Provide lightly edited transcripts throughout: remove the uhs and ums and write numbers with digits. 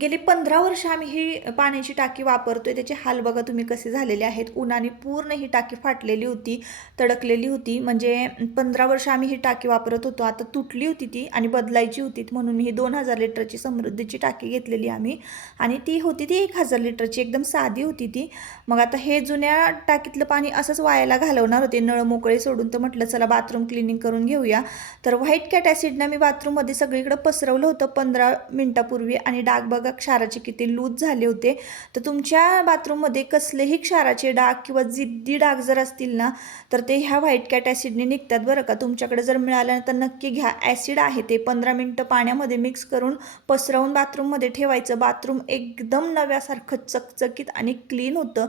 गेली 15 वर्ष आम्ही ही पाण्याची टाकी वापरतोय. त्याचे हाल बघा तुम्ही कसे झालेले आहेत. उन्हाने पूर्ण ही टाकी फाटलेली होती, तडकलेली होती. म्हणजे 15 वर्ष आम्ही ही टाकी वापरत होतो. आता तुटली होती ती आणि बदलायची होती. म्हणून ही 2000 लिटरची समृद्धीची टाकी घेतलेली आम्ही आणि ती होती ती 1000 लिटरची. एकदम साधी होती ती. मग आता हे जुन्या टाकीतलं पाणी असंच वायाला घालवणार होते, नळ मोकळे सोडून. तर म्हटलं चला बाथरूम क्लिनिंग करून घेऊया. तर व्हाईट कॅट ॲसिडनं मी बाथरूममध्ये सगळीकडे पसरवलं होतं 15 मिनिटापूर्वी आणि डाग बघा क्षाराचे किती लूज झाले होते. तर तुमच्या बाथरूममध्ये कसलेही क्षाराचे डाग किंवा जिद्दी डाग जर असतील ना, तर ते ह्या व्हाईट कॅट ॲसिडने निघतात बरं का. तुमच्याकडे जर मिळालं तर नक्की घ्या. ॲसिड आहे ते 15 मिनिटं पाण्यामध्ये मिक्स करून पसरवून बाथरूममध्ये ठेवायचं. बाथरूम एकदम नव्यासारखं चकचकीत आणि क्लीन होतं.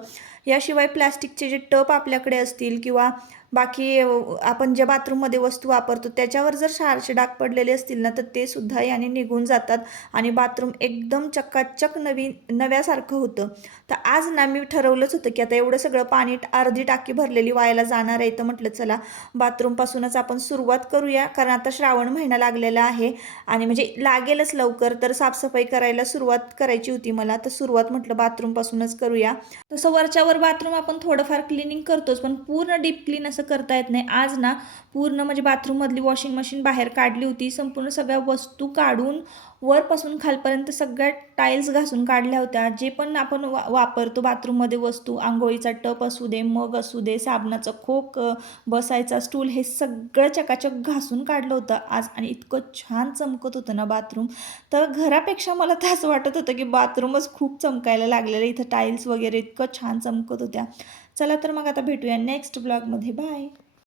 याशिवाय प्लॅस्टिकचे जे टब आपल्याकडे असतील किंवा बाकी आपण ज्या बाथरूममध्ये वस्तू वापरतो त्याच्यावर जर क्षाराचे डाग पडलेले असतील ना, तर ते सुद्धा याने निघून जातात आणि बाथरूम एकदम चकाचक नव्यासारखं होतं. तर आज ना मी ठरवलंच होतं की आता एवढं सगळं पाणी अर्धी टाकी भरलेली वायाला जाणार आहे. तर म्हटलं चला बाथरूमपासूनच आपण सुरुवात करूया, कारण आता श्रावण महिना लागलेला आहे आणि म्हणजे लागेलच लवकर. तर साफसफाई करायला सुरुवात करायची होती मला. तर सुरुवात म्हटलं बाथरूमपासूनच करूया. तसं वरच्यावर बाथरूम आपण थोडंफार क्लिनिंग करतोच, पण पूर्ण डीप क्लीन असं करता येत नाही. आज ना पूर्ण म्हणजे बाथरूममधली वॉशिंग मशीन बाहेर काढली होती. संपूर्ण सगळ्या वस्तू काढून वरपासून खालपर्यंत सगळ्या टाईल्स घासून काढल्या होत्या. जे पण आपण वापरतो बाथरूममध्ये वस्तू, अंघोळीचा टप असू दे, मग असू दे, साबणाचं खोक, बसायचा स्टूल, हे सगळं चकाचक घासून काढलं होतं आज आणि इतकं छान चमकत होतं ना बाथरूम. तर घरापेक्षा मला तर असं वाटत होतं की बाथरूमच खूप चमकायला लागलेलं. इथं टाईल्स वगैरे इतकं छान चमकत होत्या. चला तर मग आता भेटूया नेक्स्ट ब्लॉगमध्ये. बाय.